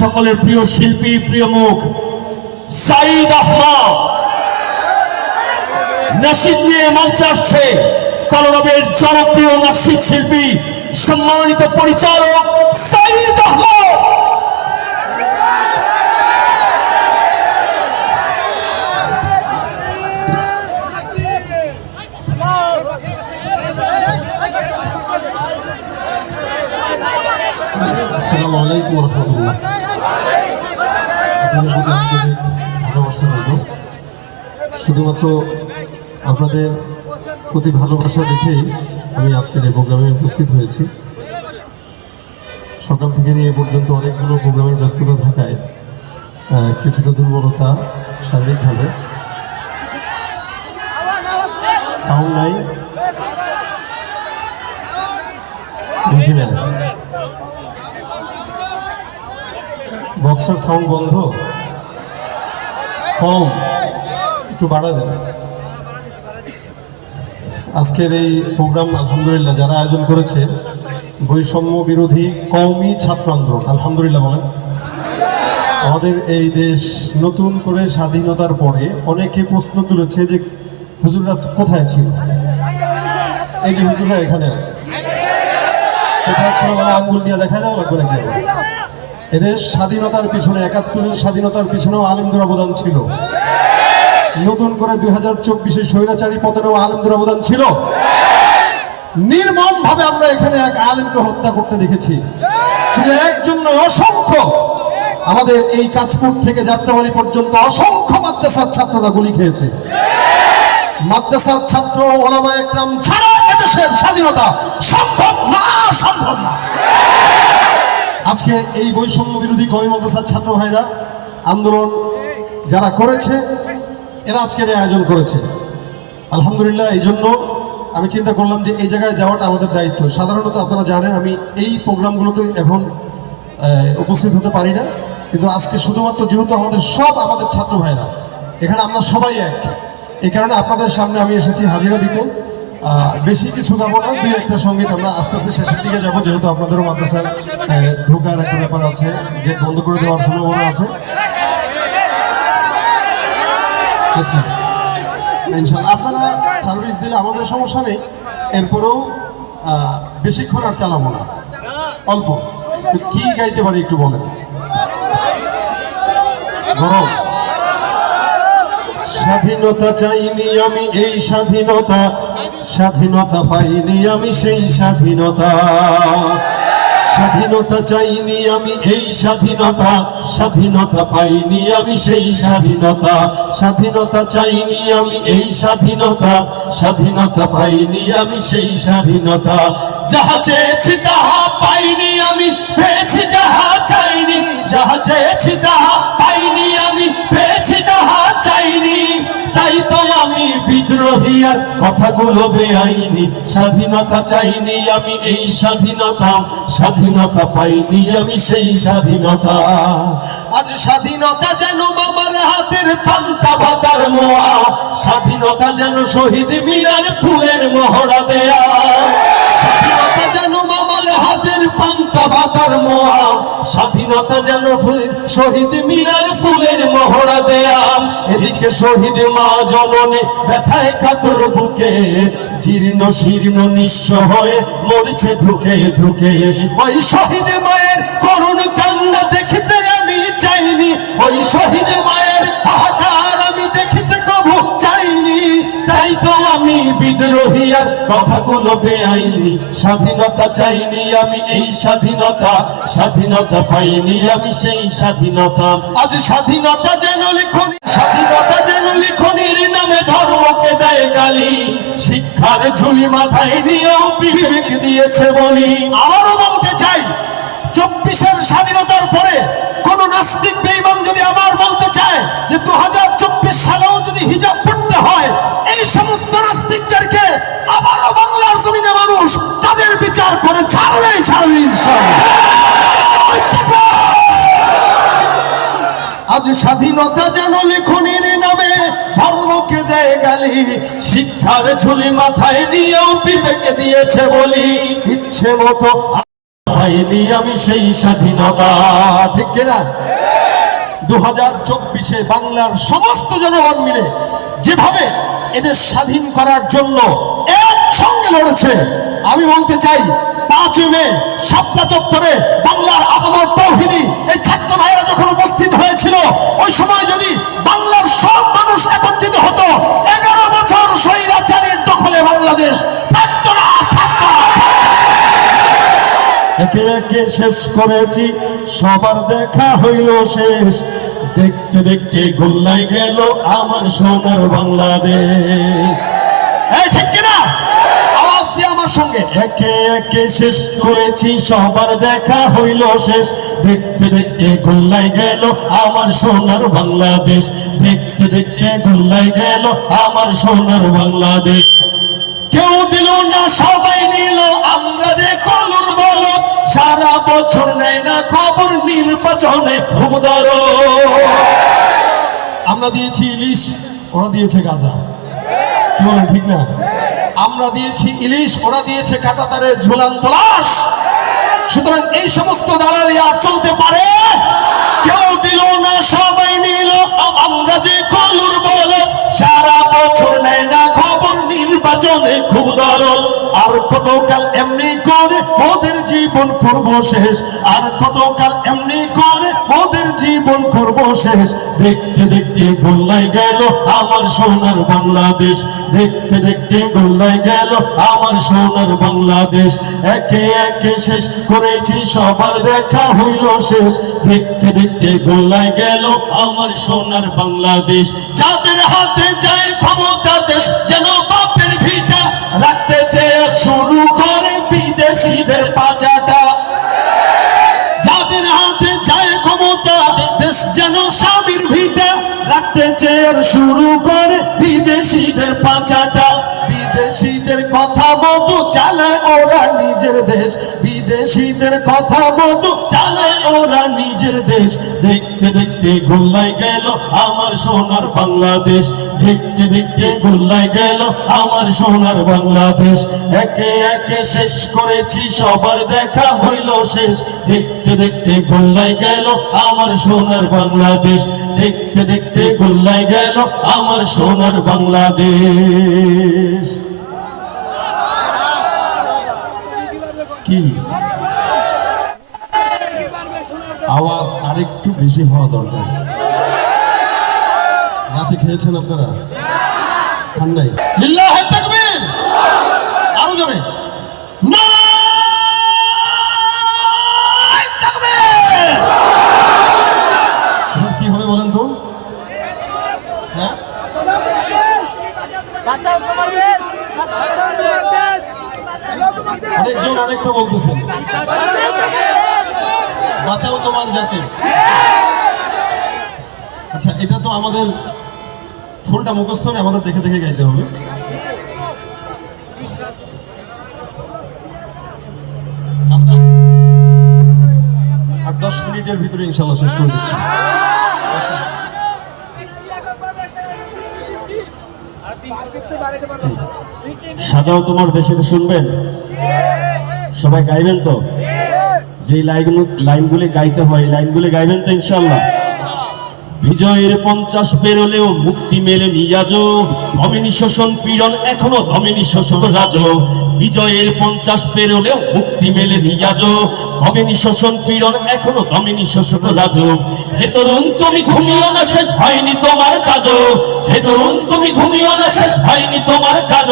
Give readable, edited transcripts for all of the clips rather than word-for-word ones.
সকলের প্রিয় শিল্পী, প্রিয় মুখ সাঈদ আহমদ নাশিদ নিয়ে মঞ্চে আসছে। কলরবের জনপ্রিয় নাশিদ শিল্পী, সম্মানিত পরিচালক সাঈদ আহমদ। আসসালামু আলাইকুম ওয়া রাহমাতুল্লাহ। ভালোবাসা রইল, শুধুমাত্র আপনাদের প্রতি ভালোবাসা দেখেই আমি আজকের এই প্রোগ্রামে উপস্থিত হয়েছি। সকাল থেকে নিয়ে এ পর্যন্ত অনেকগুলো প্রোগ্রামের ব্যস্ততা থাকায় কিছুটা দুর্বলতা শারীরিকভাবে। সাউন্ড নাই, বুঝি না, বক্সের সাউন্ড বন্ধ, কম, একটু বাড়া দেন। আজকের এই প্রোগ্রাম আলহামদুলিল্লাহ যারা আয়োজন করেছে, বৈষম্য বিরোধী কওমি ছাত্র আন্দোলন, আলহামদুলিল্লাহ বলেন। আমাদের এই দেশ নতুন করে স্বাধীনতার পরে অনেকে প্রশ্ন তুলেছে যে হুজুররা কোথায় ছিল। এই যে হুজুররা এখানে আছে, কোথায় ছিল মানে আঙ্গুল দিয়ে দেখা যাওয়া লাগবে নাকি? এদের স্বাধীনতার পিছনে, ৭১-এর স্বাধীনতার পিছনেও আলেমদের অবদান ছিল। নতুন করে ২০২৪-এ স্বৈরাচারী পতনেও আলেমদের অবদান ছিল। নির্মম ভাবে আমরা এখানে এক আলেমকে হত্যা করতে দেখেছি। শুধু একজন নয়, অসংখ্য, আমাদের এই কাঁচপুর থেকে যাত্রাবাড়ি পর্যন্ত অসংখ্য মাদ্রাসার ছাত্ররা গুলি খেয়েছে। মাদ্রাসার ছাত্র ওলামা একরাম ছাড়া এদেশের স্বাধীনতা সম্ভব না, সম্ভব না। আজকে এই বৈষম্য বিরোধী কওমি মাদ্রাসার ছাত্র ভাইরা আন্দোলন যারা করেছে, এরা আজকের এই আয়োজন করেছে আলহামদুলিল্লাহ। এই জন্য আমি চিন্তা করলাম যে এই জায়গায় যাওয়াটা আমাদের দায়িত্ব। সাধারণত আপনারা জানেন আমি এই প্রোগ্রামগুলোতে এখন উপস্থিত হতে পারি না, কিন্তু আজকে শুধুমাত্র যেহেতু আমাদের ছাত্র ভাইরা এখানে, আমরা সবাই এক, এই কারণে আপনাদের সামনে আমি এসেছি হাজিরা দিতে। বেশি কিছু গাবো না, দুই একটা সঙ্গীত আমরা আস্তে আস্তে শেষের দিকে যাবো, যেহেতু আপনাদেরও মাদ্রাসার ঢোকার একটা ব্যাপার আছে, গেট বন্ধ করে দেওয়ার সম্ভাবনা আছে। আচ্ছা, ইনশাআল্লাহ আপনারা সার্ভিস দিলে আমাদের সমস্যা নেই, এরপরেও বেশিক্ষণ আর চালাবো না, অল্প। কি গাইতে পারি একটু বলেন? গরম। স্বাধীনতা চাইনি আমি এই স্বাধীনতা, স্বাধীনতা পাইনি আমি সেই স্বাধীনতা। স্বাধীনতা চাইনি আমি এই স্বাধীনতা, স্বাধীনতা পাইনি আমি সেই স্বাধীনতা। স্বাধীনতা চাইনি আমি এই স্বাধীনতা, স্বাধীনতা পাইনি আমি সেই স্বাধীনতা। যাহা চেয়েছি তাহা পাইনি আমি, পেয়েছি যাহা চাইনি। যাহা চেয়েছি তাহা পাইনি আমি, পেয়েছি যাহা চাইনি। তাই তো আমি বিদ্রোহী আর কথাগুলো বেআইনি। স্বাধীনতা চাইনি আমি এই স্বাধীনতা, স্বাধীনতা পাইনি আমি সেই স্বাধীনতা। আজ স্বাধীনতা যেন বাবার হাতের পান্তা ভাতার মোয়া, স্বাধীনতা যেন শহীদ মিনার ফুলের মহড়া দেয়া। স্বাধীনতা যেন বাবার হাতের পান্তা ভাতার মোয়া, স্বাধীনতা যেন শহীদ মিনার ফুলের মহড়া দেয়া। এদিকে শহীদ মা জননী ব্যথায় কাতর বুকে, জীর্ণ শীর্ণ নিঃস্ব হয়ে মরছে ধুকে ধুকে। ওই শহীদ মায়ের করুণ কান্না দেখিতে আমি চাইনি, ওই শহীদ মায়ের হাহাকার আমি দেখিতে কবু চাইনি। তাই তো আমি বিদ্রোহী আর কথাগুলো বেআইনি। স্বাধীনতা চাইনি আমি এই স্বাধীনতা, স্বাধীনতা পাইনি আমি সেই স্বাধীনতা। আজ স্বাধীনতা যেন লিখনি, স্বাধীনতা যেন লিখনির নামে ধর্মকে দেয় গালি। শিক্ষার ঝুলি মাথায় নিয়েও বিবেক দিয়েছে বলি। আবারও বলতে চাই, ২৪-এর স্বাধীনতার পরে কোন নাস্তিক বেঈমান যদি আবার বলতে চায় যে ২০২৪ সালেও যদি হিজাব পড়তে হয়, এই সমস্ত নাস্তিকদেরকে আবারও বাংলার জমিনে মানুষ তাদের বিচার করে ছাড়বে, ছাড়বে ইনশাআল্লাহ। আজ স্বাধীনতা যেন লিখনির নামে ধর্মকে দেয় গালি। শিক্ষার ঝুলি মাথায় নিয়েও বিবেকে দিয়েছে বলি। ইচ্ছে মতো পাইনি আমি সেই স্বাধীনতা। ঠিক কিনা? 2024-এ বাংলার সমস্ত জনগণ মিলে যেভাবে এদের স্বাধীন করার জন্য একসঙ্গে লড়েছে, আমি বলতে চাই 5 মে শাপলা চত্বরে বাংলার আপামর তৌহিদি এই ছাত্র ভাইরা যখন উপস্থিত হয়েছিল, ওই সময় যদি বাংলার সব মানুষ একত্রিত হতো, 11 বছর স্বৈরাচারীর দখলে বাংলাদেশ থাকতো না, থাকতো না। একে একে শেষ করেছি, সবার দেখা হইল শেষ, দেখতে দেখতে গোল্লাই গেল আমার সোনার বাংলাদেশ। এই ঠিক কিনা? আওয়াজ দিয়ে আমার সঙ্গে। একে একে শেষ করেছি, সবার দেখা হইল শেষ, দেখতে দেখতে গোল্লাই গেল আমার সোনার বাংলাদেশ, দেখতে দেখতে গোল্লাই গেল আমার সোনার বাংলাদেশ। কেউ দিল না, সবাই নিল, আমরা যে কলুর বল, সারা বছর নেয় না খবর নির্বাচনে খুব দর। আমরা দিয়েছি ইলিশ, ওরা দিয়েছে গাঁজা। কি বলেন, ঠিক না? আমরা দিয়েছি ইলিশ, ওরা দিয়েছে কাঁটাতারের ঝুলন্ত লাশ। সুতরাং এই সমস্ত দালালি আর চলতে পারে? কেউ দিল না, সবাই নিল, আমরা যে কলুর বল, সারা বছর নেয় না খবর নির্বাচনে খুব দরদ। আর কতকাল এমনি করে ওদের জীবন করব শেষ, আর কতকাল এমনি করে ওদের জীবন করব শেষ, দেখতে দেখতে গোল্লাই গেল আমার সোনার বাংলাদেশ, দেখতে দেখতে গোল্লাই গেল আমার সোনার বাংলাদেশ। একে একে শেষ করেছি, সবার দেখা হইল শেষ, দেখতে দেখতে গোল্লাই গেল আমার সোনার বাংলাদেশ। যাদের হাতে যায় ক্ষমতা দেশ যেন বাপের ভিটা রাখতে চেয়ে শুরু করে বিদেশিদের পাচাটা। যাদের হাতে যায় ক্ষমতা দেশ যেন স্বামীর ভিটা রাখতে চেয়ে শুরু করে বিদেশিদের পাচাটা। বিদেশিদের কথা মতো চালায় ওরা নিজের দেশ, বিদেশিদের কথা মতো চালায় ওরা নিজের দেশ। দেখতে দেখতে গোল্লাই গেল আমার সোনার বাংলাদেশ, দেখতে দেখতে গোল্লাই গেল আমার সোনার বাংলাদেশ। একে একে শেষ করেছি, সবার দেখা হইল শেষ, দেখতে দেখতে গোল্লাই গেল আমার সোনার বাংলাদেশ, দেখতে দেখতে গোল্লাই গেল আমার সোনার বাংলাদেশ। কি আওয়াজ আরেকটু বেশি হওয়া দরকার। রাতে খেয়েছেন আপনারা? খান নাই? লিল্লাহে তাকবীর, আরো জোরে নারায়ে তাকবীর। কি হবে বলেন তো? হ্যাঁ, বাঁচাও তোমার দেশ, বাঁচাও তোমার দেশ। অনেকজন অনেকটা বলতেছেন, বাঁচাও তোমার জাতি। আচ্ছা, এটা তো আমাদের ফুলটা মুখস্থ নেই, আমাদের দেখে দেখে গাইতে হবে। আর 10 মিনিটের ভিতরে ইনশাল্লাহ শেষ করে দিচ্ছি। সাজাও তোমার দেশে শুনবেন, সবাই গাইবেন তো? যে লাইনগুলি গাইতে হয়, লাইনগুলি গাইবেন তো ইনশাল্লাহ? বিজয়ের 50 পেরোলেও মুক্তি মেলেনি আজও, ধমেনি শোষণ পীড়ন এখনো ধমেনি শোষণ রাজ। বিজয়ের 50 পেরোলেও মুক্তি মেলেনি আজও, ধমেনি শোষণ পীড়ন এখনো ধমেনি শোষণ রাজ। হে তরুণ তুমি ঘুমিও না, শেষ হয়নি তোমার কাজ। হে তরুণ তুমি ঘুমিও না, শেষ হয়নি তোমার কাজ।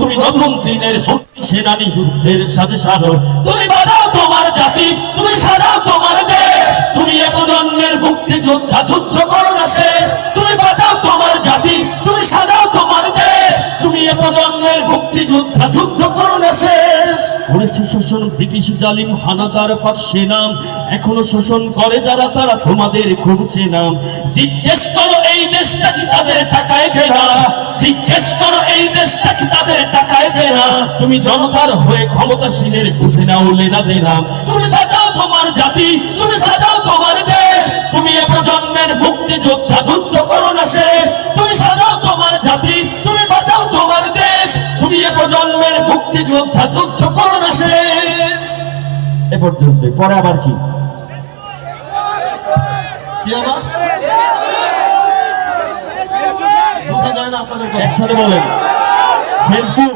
তুমি নতুন দিনের শক্তি সেনানী, যুদ্ধের সাথে সাজো। তুমি বাজাও তোমার জাতি, তুমি সাজাও তোমার দেশ, তুমি এ প্রজন্মের মুক্তি যোদ্ধা, যুদ্ধ করো না শেষ। তুমি বাঁচাও তোমার জাতি, তুমি সাজাও তোমার দেশ, তুমি এ প্রজন্মের মুক্তি যোদ্ধা, যুদ্ধ করো না শেষ। করেছে শোষণ ব্রিটিশ জালিম হানাদার পাক সেনা, এখনো শোষণ করে যারা তারা তোমাদের খুব চেনা। জিজ্ঞেস করো এই দেশটা কি তাদের টাকায় কেনা, জিজ্ঞেস করো এই দেশটা কি তাদের টাকায় কেনা। তুমি জনতার হয়ে ক্ষমতাসীনের বুঝে নাও লেনা দেনা। তুমি সাজাও তোমার জাতি, তুমি সাজাও তোমার দেশ, তুমি এ প্রজন্মের মুক্তি যোদ্ধা, যুদ্ধ করো না শেষ। তুমি সাজাও তোমার জাতি, তুমি বাঁচাও তোমার দেশ, তুমি এ প্রজন্মের মুক্তি যোদ্ধা, যুদ্ধ করো না শেষ। এ পর্যন্ত। পরে আবার কি কি আবার বোঝা যায় না আপনাদের কথা। একসাথে বলেন। ফেসবুক